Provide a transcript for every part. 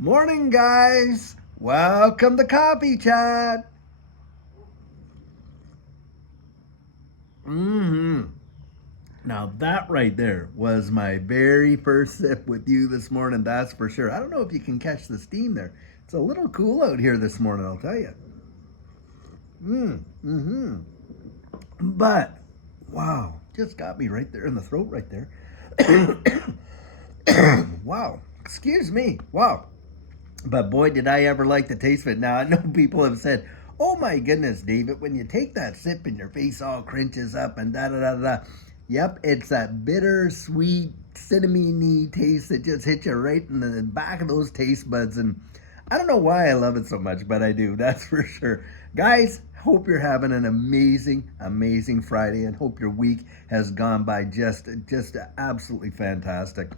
Morning, guys. Welcome to Coffee Chat. Now, that right there was my very first sip with you this morning, that's for sure. I don't know if you can catch the steam there. It's a little cool out here this morning, I'll tell you. Mm-hmm. But, wow, just got me right there in the throat right there. Wow, excuse me. Wow. But boy, did I ever like the taste of it. Now, I know people have said, oh my goodness, David, when you take that sip and your face all crunches up and da da da da. Yep, it's that bitter, sweet, cinnamony taste that just hits you right in the back of those taste buds. And I don't know why I love it so much, but I do, that's for sure. Guys, hope you're having an amazing, amazing Friday and hope your week has gone by just absolutely fantastic.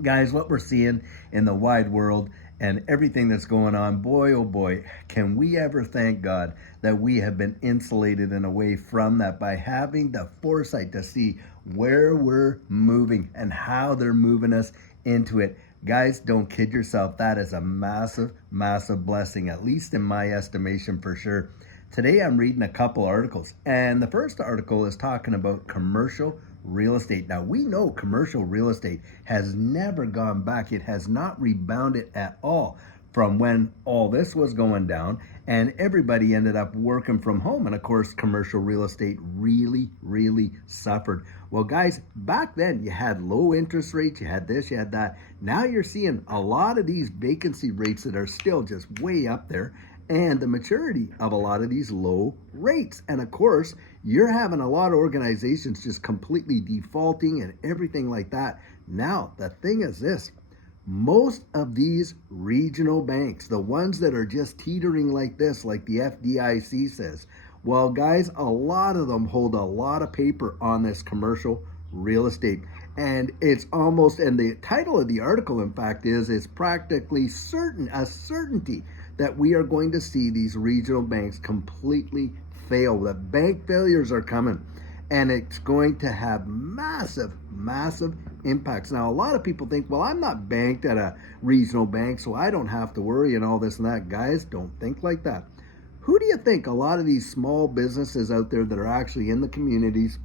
Guys, what we're seeing in the wide world and everything that's going on, boy, oh boy, can we ever thank God that we have been insulated and away from that by having the foresight to see where we're moving and how they're moving us into it. Guys, don't kid yourself. That is a massive, massive blessing, at least in my estimation for sure. Today I'm reading a couple articles, and the first article is talking about commercial real estate. Now, we know commercial real estate has never gone back. It has not rebounded at all from when all this was going down and everybody ended up working from home. And of course, commercial real estate really, really suffered. Well, guys, back then you had low interest rates, you had this, you had that. Now you're seeing a lot of these vacancy rates that are still just way up there, and the maturity of a lot of these low rates. And of course, you're having a lot of organizations just completely defaulting and everything like that. Now, the thing is this, most of these regional banks, the ones that are just teetering like this, like the FDIC says, well, guys, a lot of them hold a lot of paper on this commercial real estate. And it's almost, and the title of the article, in fact, is practically certain, a certainty that we are going to see these regional banks completely fail. The bank failures are coming, and it's going to have massive, massive impacts. Now, a lot of people think, well, I'm not banked at a regional bank, so I don't have to worry and all this and that. Guys, don't think like that. Who do you think a lot of these small businesses out there that are actually in the communities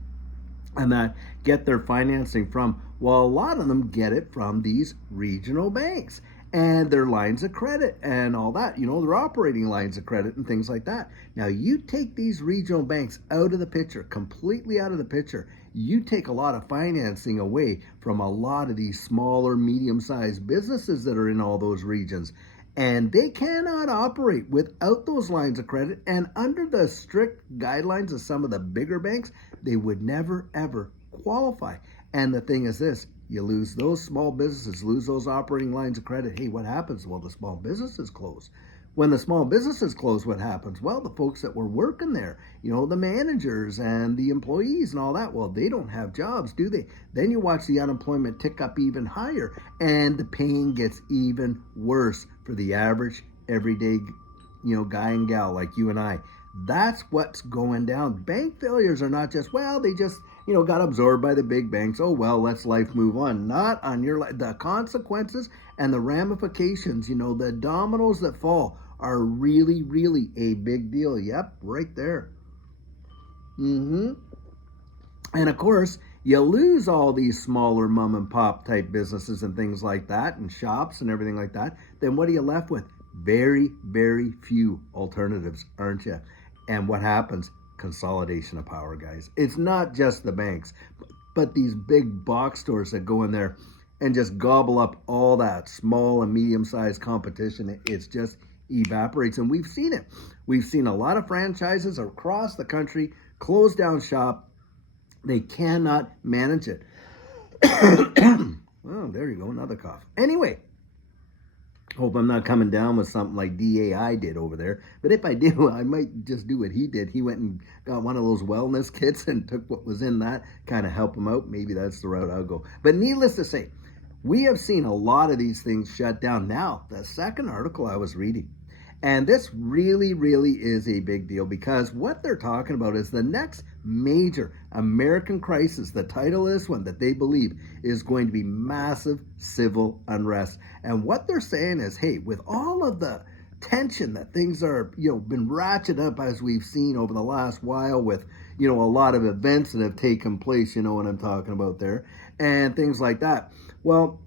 and that get their financing from? Well, a lot of them get it from these regional banks and their lines of credit and all that, their operating lines of credit and things like that. Now, you take these regional banks out of the picture, completely out of the picture, you take a lot of financing away from a lot of these smaller, medium-sized businesses that are in all those regions. And they cannot operate without those lines of credit. And under the strict guidelines of some of the bigger banks, they would never, ever qualify. And the thing is this, you lose those small businesses, lose those operating lines of credit. Hey, what happens? Well, the small businesses close. When the small businesses close, what happens? Well, the folks that were working there, the managers and the employees and all that, well, they don't have jobs, do they? Then you watch the unemployment tick up even higher, and the pain gets even worse for the average, everyday, guy and gal like you and I. That's what's going down. Bank failures are not just, well, they just, got absorbed by the big banks. Oh, well, let's life move on. Not on your life. The consequences and the ramifications, the dominoes that fall are really, really a big deal. Yep, right there. And of course, you lose all these smaller mom and pop type businesses and things like that and shops and everything like that. Then what are you left with? Very, very few alternatives, aren't you? And what happens? Consolidation of power, guys. It's not just the banks, but these big box stores that go in there and just gobble up all that small and medium-sized competition. It's just evaporates, and we've seen it. We've seen a lot of franchises across the country close down shop. They cannot manage it. Oh, there you go, another cough. Anyway, hope I'm not coming down with something like DAI did over there. But if I do, I might just do what he did. He went and got one of those wellness kits and took what was in that, kind of help him out. Maybe that's the route I'll go. But needless to say, we have seen a lot of these things shut down. Now, the second article I was reading, And this really, really is a big deal because what they're talking about is the next major American crisis. The title of this one that they believe is going to be massive civil unrest. And what they're saying is, hey, with all of the tension that things are, been ratcheted up as we've seen over the last while with, a lot of events that have taken place, you know what I'm talking about there, and things like that. Well,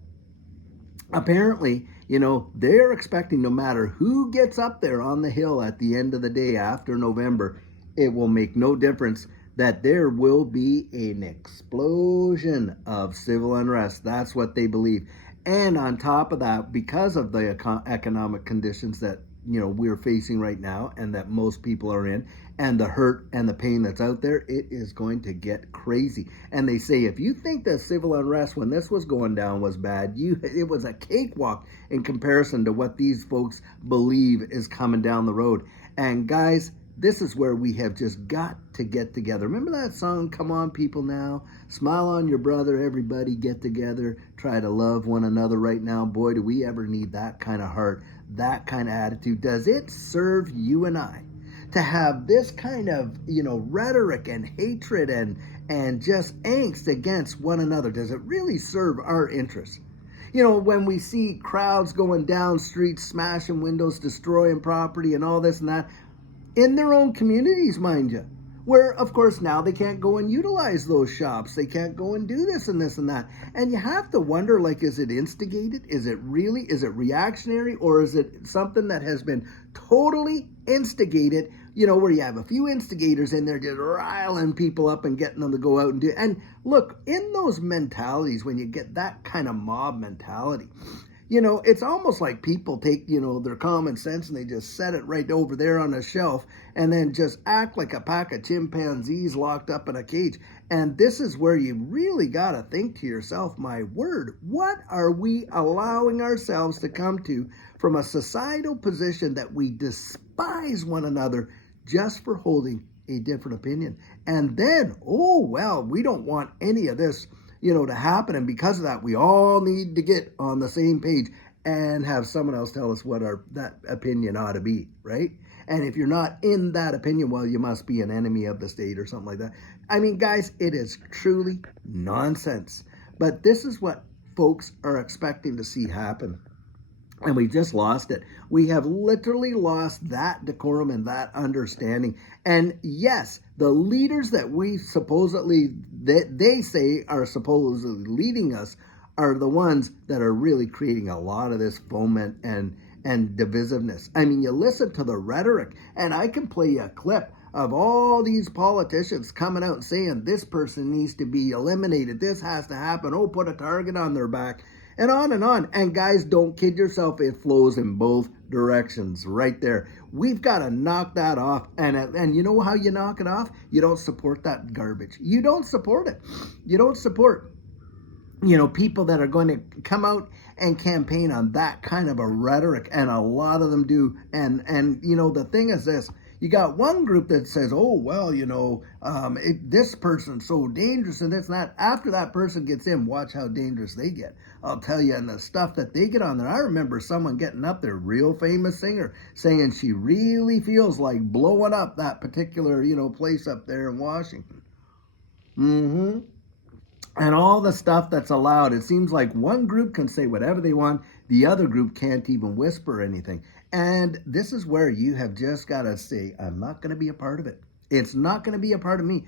apparently, they're expecting no matter who gets up there on the hill at the end of the day after November, it will make no difference that there will be an explosion of civil unrest. That's what they believe. And on top of that, because of the economic conditions that we're facing right now and that most people are in, and the hurt and the pain that's out there, it is going to get crazy. And they say if you think that civil unrest when this was going down was bad, it was a cakewalk in comparison to what these folks believe is coming down the road. And guys, this is where we have just got to get together. Remember that song, Come On People Now? Smile on your brother, everybody get together. Try to love one another right now. Boy, do we ever need that kind of heart, that kind of attitude. Does it serve you and I to have this kind of, rhetoric and hatred and just angst against one another? Does it really serve our interests? When we see crowds going down streets, smashing windows, destroying property and all this and that, in their own communities, mind you, where, of course, now they can't go and utilize those shops. They can't go and do this and this and that. And you have to wonder, is it instigated? Is it reactionary? Or is it something that has been totally instigated, where you have a few instigators in there just riling people up and getting them to go out and do it. And look, in those mentalities, when you get that kind of mob mentality, it's almost like people take, their common sense and they just set it right over there on the shelf and then just act like a pack of chimpanzees locked up in a cage. And this is where you really got to think to yourself, my word, what are we allowing ourselves to come to from a societal position that we despise one another just for holding a different opinion? And then, we don't want any of this to happen. And because of that, we all need to get on the same page and have someone else tell us what that opinion ought to be, right? And if you're not in that opinion, well, you must be an enemy of the state or something like that. I mean, guys, it is truly nonsense. But this is what folks are expecting to see happen. And we just lost it. We have literally lost that decorum and that understanding. And yes, the leaders that we they say are supposedly leading us are the ones that are really creating a lot of this foment and divisiveness. I mean, you listen to the rhetoric, and I can play you a clip of all these politicians coming out and saying this person needs to be eliminated, this has to happen, put a target on their back, and on and on. And guys, don't kid yourself, it flows in both directions right there. We've got to knock that off. And you know how you knock it off? You don't support that garbage. You don't support it. You don't support people that are going to come out and campaign on that kind of a rhetoric, and a lot of them do. And the thing is this: you got one group that says, this person's so dangerous and this and that. After that person gets in, watch how dangerous they get. I'll tell you, and the stuff that they get on there. I remember someone getting up there, real famous singer, saying she really feels like blowing up that particular, place up there in Washington. And all the stuff that's allowed. It seems like one group can say whatever they want. The other group can't even whisper anything. And this is where you have just got to say, I'm not going to be a part of it. It's not going to be a part of me.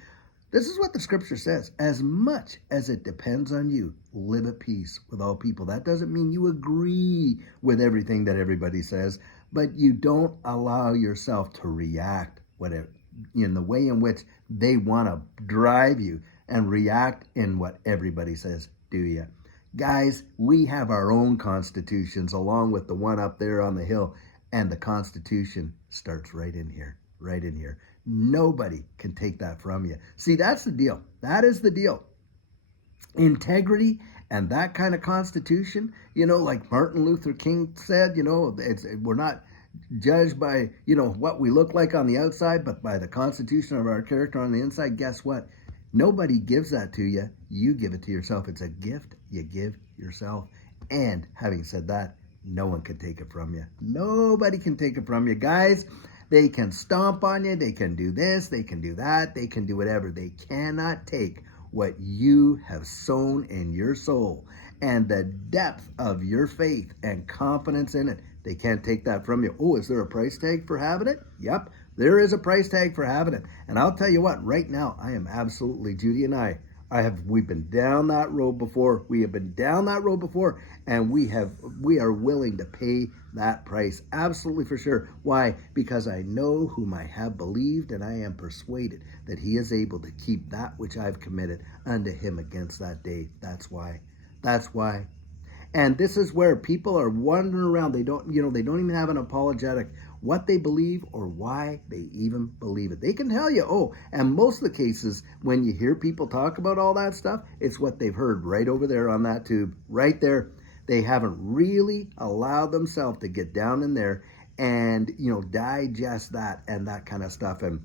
This is what the scripture says. As much as it depends on you, live at peace with all people. That doesn't mean you agree with everything that everybody says, but you don't allow yourself to react in the way in which they want to drive you and react in what everybody says, do you? Guys, we have our own constitutions along with the one up there on the hill, and the Constitution starts right in here. Nobody can take that from you. See, that's the deal. That is the deal. Integrity and that kind of constitution, like Martin Luther King said, we're not judged by, what we look like on the outside, but by the constitution of our character on the inside. Guess what? Nobody gives that to you. You give it to yourself. It's a gift you give yourself. And having said that, no one can take it from you. Nobody can take it from you, guys. They can stomp on you. They can do this. They can do that. They can do whatever. They cannot take what you have sown in your soul and the depth of your faith and confidence in it. They can't take that from you. Oh, is there a price tag for having it? Yep, there is a price tag for having it. And I'll tell you what, right now, I am absolutely, Judy and we've been down that road before. We have been down that road before, and we are willing to pay that price, absolutely for sure. Why? Because I know whom I have believed, and I am persuaded that he is able to keep that which I've committed unto him against that day. That's why. That's why. And this is where people are wandering around. They don't even have an apologetic what they believe or why they even believe it. They can tell you, oh, and most of the cases when you hear people talk about all that stuff, it's what they've heard right over there on that tube, right there. They haven't really allowed themselves to get down in there and, digest that and that kind of stuff. And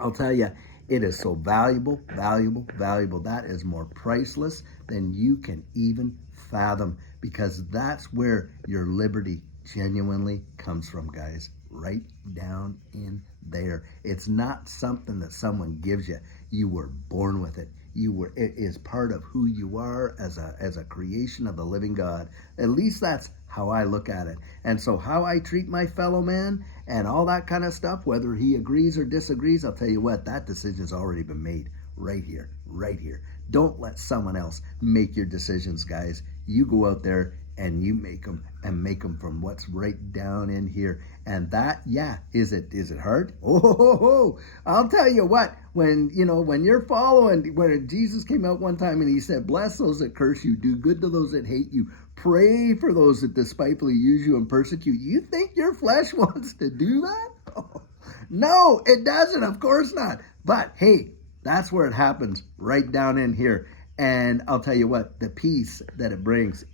I'll tell you, it is so valuable, valuable, valuable. That is more priceless than you can even fathom, because that's where your liberty genuinely comes from, guys. Right down in there. It's not something that someone gives you. You were born with it. It is part of who you are as a creation of the living God. At least that's how I look at it. And so how I treat my fellow man and all that kind of stuff, whether he agrees or disagrees, I'll tell you what, that decision's already been made right here, right here. Don't let someone else make your decisions, guys. You go out there and you make them, and make them from what's right down in here. And that, yeah, is it hard? Oh, I'll tell you what, when you're following, when Jesus came out one time and he said, bless those that curse you, do good to those that hate you, pray for those that despitefully use you and persecute. You think your flesh wants to do that? Oh, no, it doesn't. Of course not. But hey, that's where it happens, right down in here. And I'll tell you what, the peace that it brings,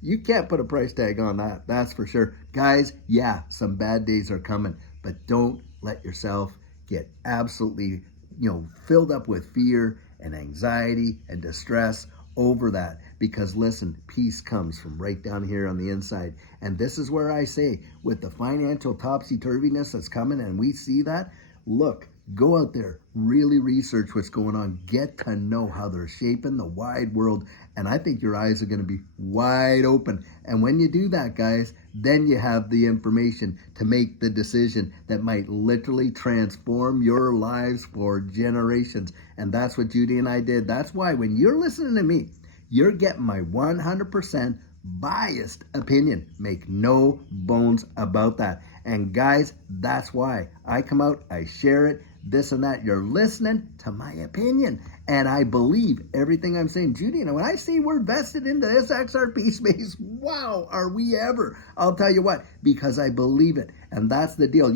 you can't put a price tag on that. That's for sure. Guys, yeah, some bad days are coming, but don't let yourself get absolutely, filled up with fear and anxiety and distress over that. Because listen, peace comes from right down here on the inside. And this is where I say, with the financial topsy-turviness that's coming, and we see that, look, go out there, really research what's going on, get to know how they're shaping the wide world, and I think your eyes are going to be wide open. And when you do that, guys, then you have the information to make the decision that might literally transform your lives for generations. And that's what Judy and I did. That's why when you're listening to me, you're getting my 100% biased opinion. Make no bones about that. And guys, that's why I come out, I share it, this and that. You're listening to my opinion, and I believe everything I'm saying. Judy, when I say we're vested into this XRP space, wow, are we ever? I'll tell you what, because I believe it, and that's the deal.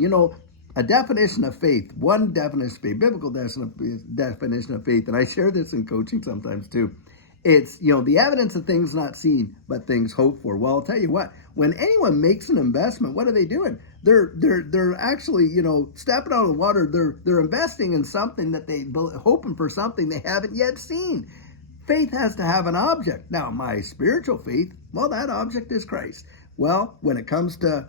A definition of faith, one definition of faith, biblical definition of faith, and I share this in coaching sometimes too. It's, the evidence of things not seen, but things hoped for. Well, I'll tell you what, when anyone makes an investment, what are they doing? They're actually, stepping out of the water. They're investing in something that hoping for something they haven't yet seen. Faith has to have an object. Now, my spiritual faith, well, that object is Christ. Well, when it comes to,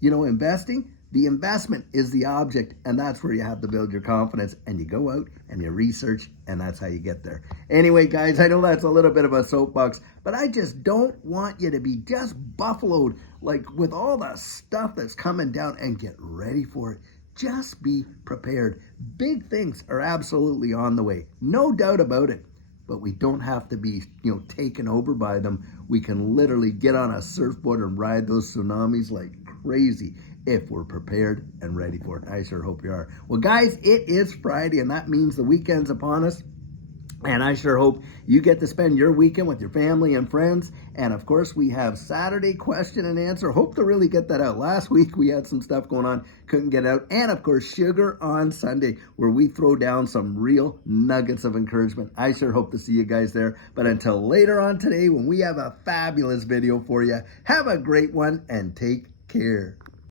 investing, the investment is the object, and that's where you have to build your confidence, and you go out and you research, and that's how you get there. Anyway, guys, I know that's a little bit of a soapbox, but I just don't want you to be just buffaloed with all the stuff that's coming down, and get ready for it. Just be prepared. Big things are absolutely on the way, no doubt about it. But we don't have to be, taken over by them. We can literally get on a surfboard and ride those tsunamis like crazy if we're prepared and ready for it. I sure hope you are. Well, guys, it is Friday, and that means the weekend's upon us. And I sure hope you get to spend your weekend with your family and friends. And of course, we have Saturday question and answer. Hope to really get that out. Last week, we had some stuff going on, couldn't get out. And of course, Sugar on Sunday, where we throw down some real nuggets of encouragement. I sure hope to see you guys there. But until later on today, when we have a fabulous video for you, have a great one and take care.